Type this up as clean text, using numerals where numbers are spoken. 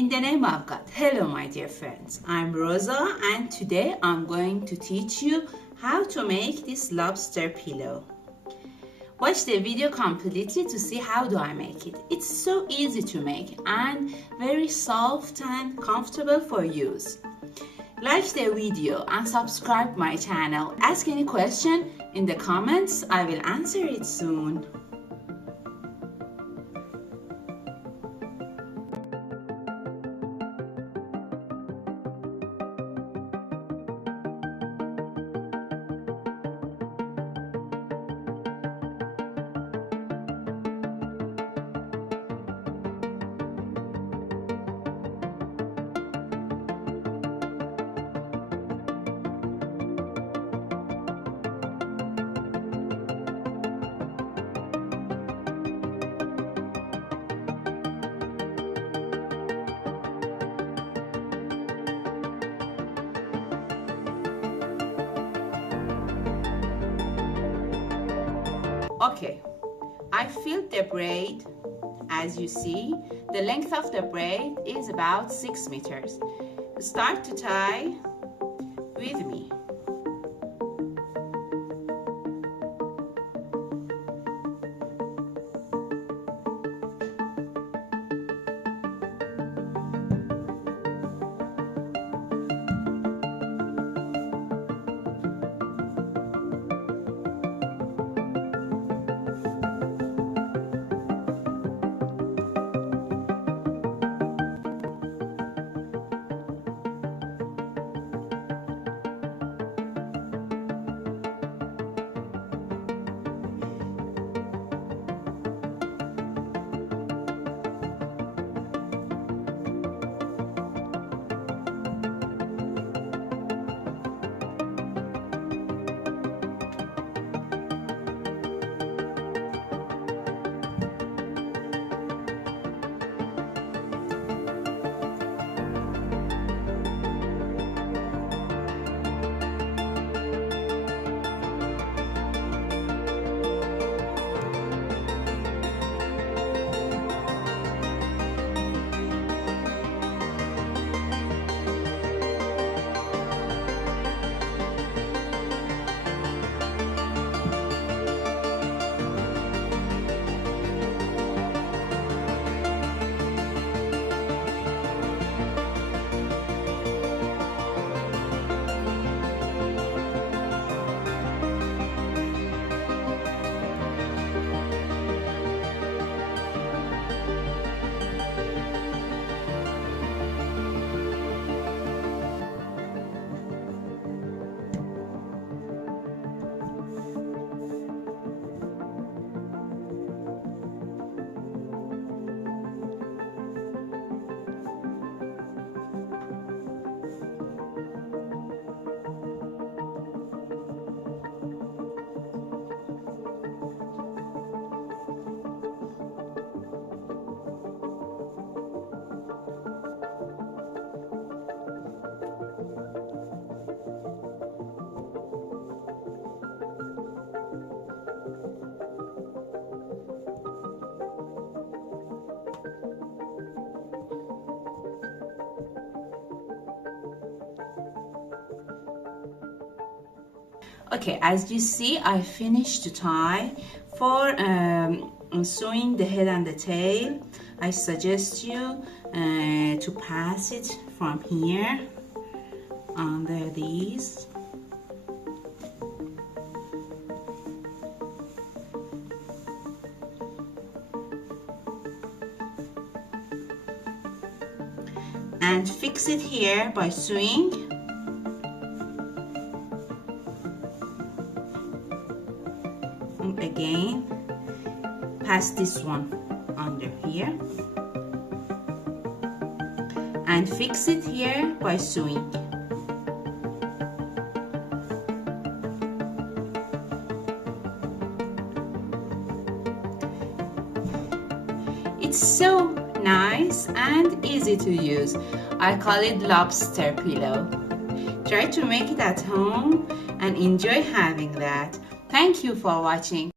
In the name of God, hello my dear friends, I'm Rosa and today I'm going to teach you how to make this lobster pillow. Watch the video completely to see how do I make it. It's so easy to make and very soft and comfortable for use. Like the video and subscribe my channel. Ask any question in the comments, I will answer it soon. Okay, I filled the braid. As you see, the length of the braid is about 6 meters. Start to tie with me. Okay, as you see, I finished to tie. For sewing the head and the tail, I suggest you to pass it from here under these. And fix it here by sewing. Again, pass this one under here and fix it here by sewing. It's so nice and easy to use. I call it lobster pillow. Try to make it at home and enjoy having that. Thank you for watching.